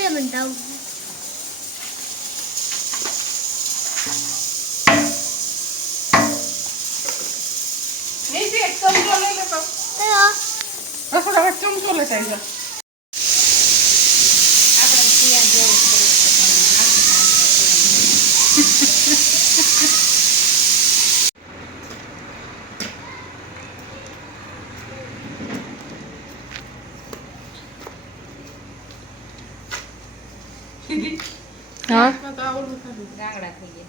Payment આવું નહીં એક ચમચો લઈ લે તો રસોડામાં એક ચમચો લેતા આવજો. આપણે પિયા જેવું કરવું છે પણ આખી કામ કરવું. હા તો આ ઓલું ખાધું. ગાંગડા થઈ ગયા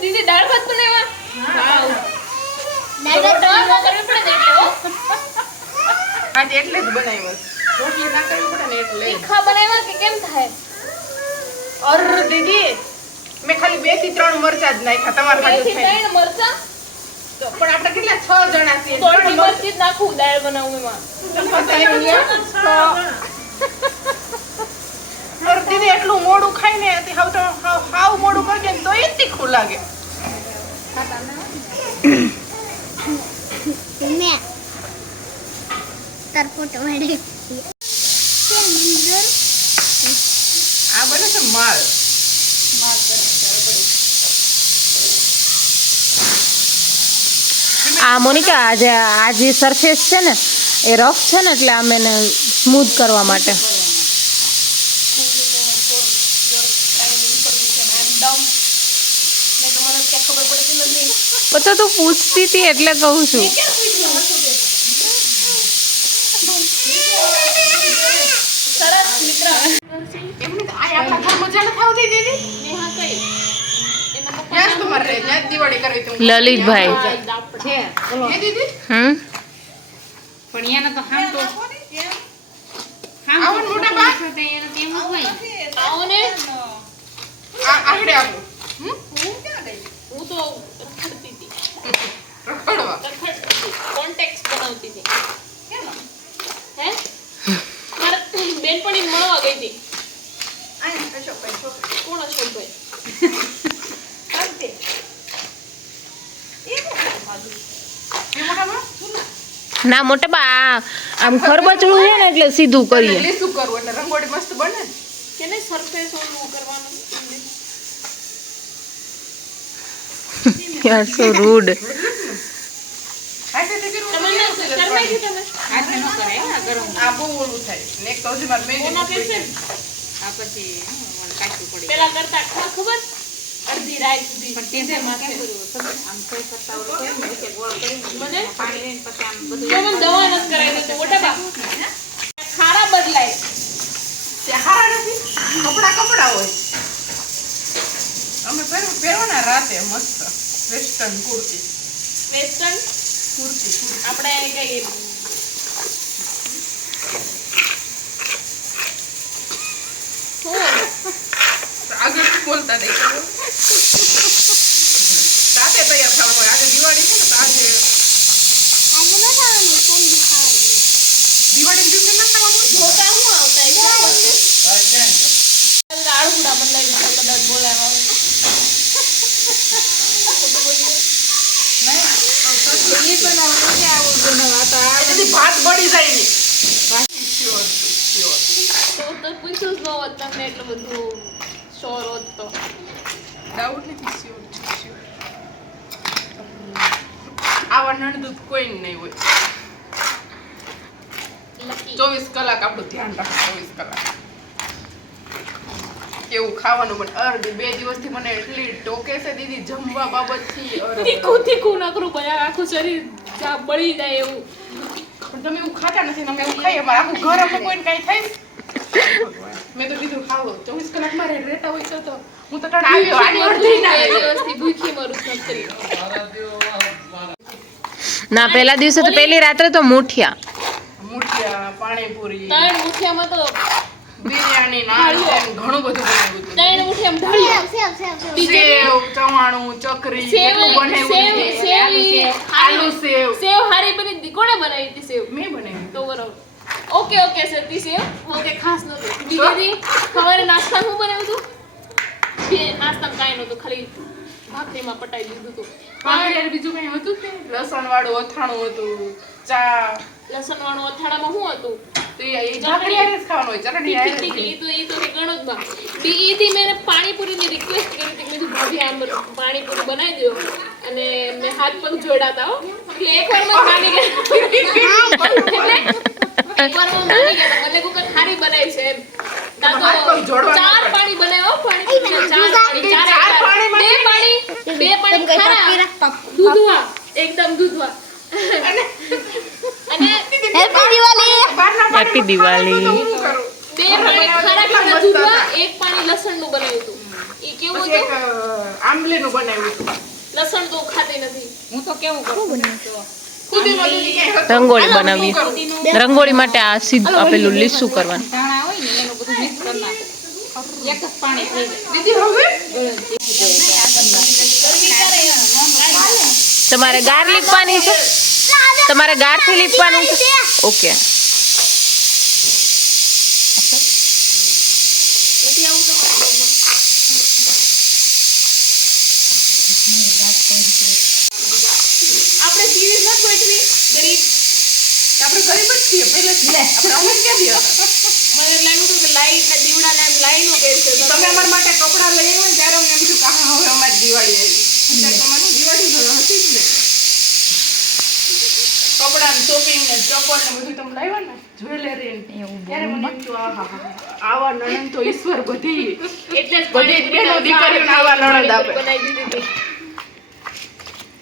દીદી દાળ ભાત બનાવ્યા દાદા કરવી પડે એટલે આજે એટલે જ બનાવ્યો રોટલી ના કરવી પડે ને એટલે તીખા બનાવ્યા કે કેમ થાય અર દીદી મેં ખાલી બેથી ત્રણ મરચા. જ નાખ્યા તમારા માટે ત્રણ મરચા તો પણ આપણે કેટલા? છ જણા છીએ તો મરચાં. જ નાખું દાળ બનાવું એમાં દીદી એટલું મોડું ખાય ને તે હાવ તો હાવ મોડું કરી ને તો એ તીખું લાગે. આ બને છે માલ. આ મોનિકા આજે આ જે સરફેસ છે ને એ રફ છે ને એટલે આમ એને સ્મૂધ કરવા માટે. તો તું પૂછતી હતી એટલે કહું છું લલિતભાઈ હમ પણ તો હામ તો હામ મોટા બા. તેમ આ હું તો રખડવા. કોન્ટેક્ટ બનાવતી હતી. હે? મારે બેનપણી મળવા ગઈ હતી. કોણ અશોકભાઈ? ના મોટા બા આમ ખરબચડું છે ને એટલે સીધું કરીએ. શું કરવું એટલે રંગોળી મસ્ત બને ને. કે નહીં સરફેસ ઓલું કરવાનું. યાર સો રૂડ ખારા બદલાય. કપડા કપડા હોય. અમે પહેરવાના રાતે મસ્ત. વેસ્ટર્ન કુર્તી. વેસ્ટર્ન કુર્તી આપણે કઈ આગળ બોલતા નહીં રાતે તૈયાર થવાનું હોય. આજે દિવાળી છે ને તો આજે દિવાળી દિવસે એનાથી ભાત બળી જાય sure. તો તો પૂછ્યું જ ન હોત તમને એટલું બધું શોર હોત તો Doubt નથી શ્યોર છે, sure. આવા નણદૂત કોઈ નહીં હોય ચોવીસ કલાક આપણું ધ્યાન રાખો ચોવીસ કલાક કેવું ખાવાનું પણ અડધી બે દિવસથી મને એટલી ટોકે છે દીદી જમવા બાબતથી તીખું તીખું નકરું બને આખું શરીર બળી જાય એવું. પણ તમે એવું ખાતા નથી ને અમે એવું ખાઈએ અમારે આખું ઘર અમુક કોઈને કાંઈ થાય મેં તો કીધું ખાવો ચોવીસ કલાક મારે રહેતા હોય તો તો. હું તો ટાળ્યો આની અડધી ના બે દિવસથી ભૂખી મરું છું ના પહેલા દિવસે તો પહેલી રાત્રે તો મૂઠિયા. મૂઠિયા પાણીપુરી. ત્રણ મૂઠિયામાં તો બિરયાની તેન ઘણું બધું બનાવ્યું હતું. સેવ સેવ સેવ ચવાણું ચકરી સેવ સેવ સેવ આલુ સેવ. સેવ. હારી બની હતી. કોણે બનાવી હતી સેવ? મેં બનાવી તો બરાબર. ઓકે ઓકે સર તી સેવ ઓકે ખાસ નહોતું. બીજી સવારે નાસ્તા શું બનાવ્યું હતું? બે નાસ્તા કાંઈ નહોતું. ખાલી ભાખરીમાં પટાઈ દીધું હતું. પાણી બીજું કઈ હતું કે? લસણ વાળું અથાણું હતું ચા. લસણ વાળું અથાણામાં શું હતું? તો એ એ ભાખરી હારે ખાવાનું હોય ચટણી હારે જ તીખી તીખી ઈ તો ઈ તો કંઈ ગણો જ ના. બી ઈ દી મેં પાણીપુરીની રિક્વેસ્ટ કરી હતી કે મેં ભાભી આમ પાણીપુરી બનાવી દો અને મેં હાથ પગ જોડ્યા હતા હો એટલે એકવારમાં જ માની ગયા. એટલે એકવારમાં માની ગયા એટલે કુકર ખારી બનાવી છે એમ. ચાર પાણી બનાવ્યો પાણીપુરીના ચાર પાણી ચાર ચાર. બે પાણી બે પાણી ખારા. દૂધવા એકદમ દૂધવા. અને હેપી દિવાળી Happy દિવાળી. બે પાણી ખારા ખારા એક પાણી લસણનું બનાવ્યું હતું. ઈ કેવું હતું? અ, આંબલીનું બનાવ્યું હતું. લસણ તો ખાતી નથી. હું તો કેવું કરું? ફુદીનો દૂધી. ક્યાંય હતો? રંગોળી કરું. રંગોળી માટે આ સીધું આપેલું લીસું કરવાનું? ધાણા હોય ને એનું બધું મિક્સ કરી નાખો. એક જ પાણી દીદી હવે? તમારે ગાર લીપવાની છે? તમારે ગારથી લીપવાનું છે? ઓકે નથી આવું તો આપણે સિરીઝ નથી ગોઠવી ગરીબ. આપણે ગરીબ જ છીએ પહેલેથી. આપણે અમીર ક્યાંથી હતા? મને લાગ્યું હતું કે લાઈટ ને દીવડા ને એમ લાઈનો પહેરશે તમે અમારા માટે કપડાં લઈ આવ્યા ને ત્યારે અમને એમ થયું કે હા, હવે અમારી દિવાળી આવી. તમારી દિવાળી તો હતી જ ને. કપડાં શોપિંગ ને ચપ્પલ ને બધું તમે લાવ્યા ને? જ્વેલરી ત્યારે મને આવા નણંદ તો ઈશ્વર બધી એટલે જ બધી દીકરીઓને આવા નણંદ આપે. બનાવી દીધી હતી.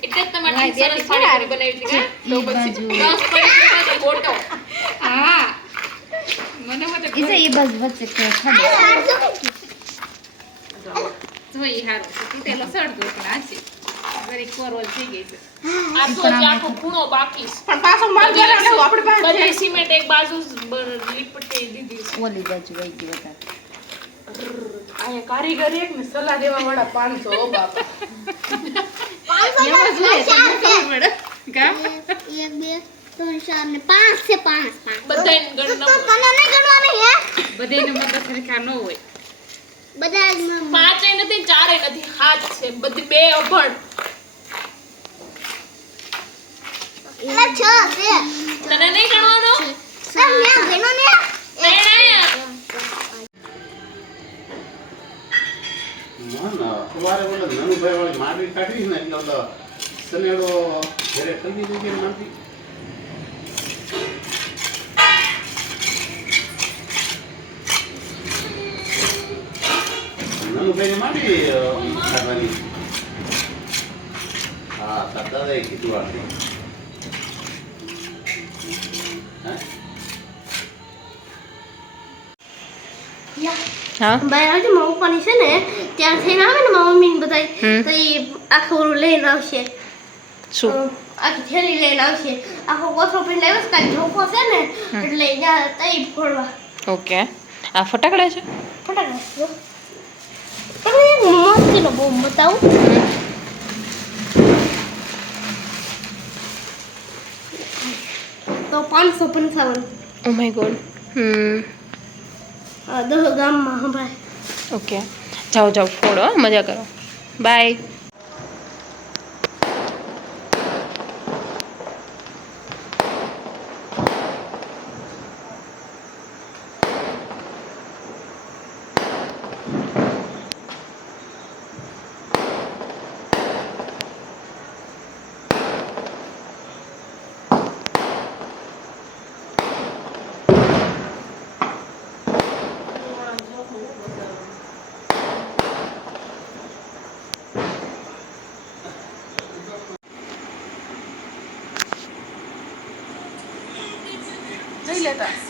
એટલે જ તમારે સરસ પાણીપુરી બનાવી દીધી તો પછી દસ પાણીપુરી બોટો. હા. મને મતે ઇસે એ બસ વચ્ચે કે જોઈ હારું છે. તૂટેલો સળગો પણ આછી જરીક કોરવલ થઈ ગઈ છે. આ તો આખો ખૂણો બાકી પણ પાછો આપણી પાસે બધી સિમેન્ટ એક બાજુ લીપટી દીધી છે. ઓલી બાજુ વહી ગઈ વધારે. અહીંયા કારીગર એક ને સલાહ દેવા વાળા પાંચસો ઓ બાપા. એમાં જોઈએ તમને ખબર પડે કા એક બે ત્રણ ચાર ને પાંચ છે પાંચ પાંચ. બધાય ગણના તો તને નહીં ગણવાની હે? બધાયને મદદ સરખા ન હોય. બધા પાંચ નથી ચારે નથી હાથ છે. બધી બે અભણ. તને નહીં ગણવાનો? મેં ગણો ને સવારે ઓલો નનુભાઈ વાળી માંડવી કાઢી ને એટલે ઓલો સનેડો ઘરે કરી દીધી કે માંડવી. નનુભાઈને માંડવી કાઢવાની હા દાદાએ કીધું આ હા. ભાઈ આજે મારા પપ્પાની છે ને ત્યાં થઈને આવે ને મારા મમ્મીને બધાય તો એ આખું લઈને આવશે. શું? આખી થેલી લઈને આવશે. આખો કોથળો પીને લાવ્યો કાંઈ ઢોકો છે ને એટલે ત્યાં તઈ ફોડવા. ઓકે. આ ફટાકડા છે? ફટાકડા. તમને એક મસ્તીનો બોમ્બ બતાવું. તો પાંચસો પંચાવન. Oh my God hmm. દહ ગામમાં સંભળાય ઓકે. જાઓ જાઓ. ફોડો મજા કરો. બાય. лето.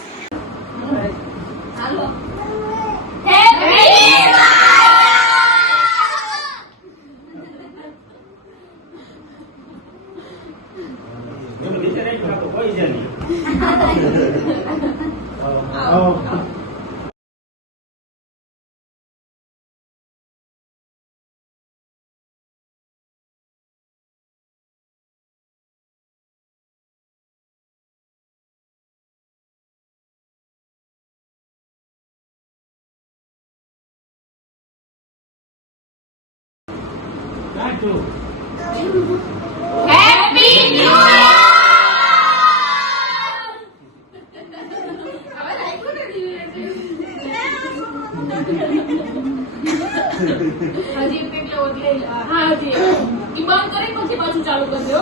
જઈ લેતા હજી એટલે ઓટલે હા હજી. ઈ બંધ કરી પછી પાછું ચાલુ કરજો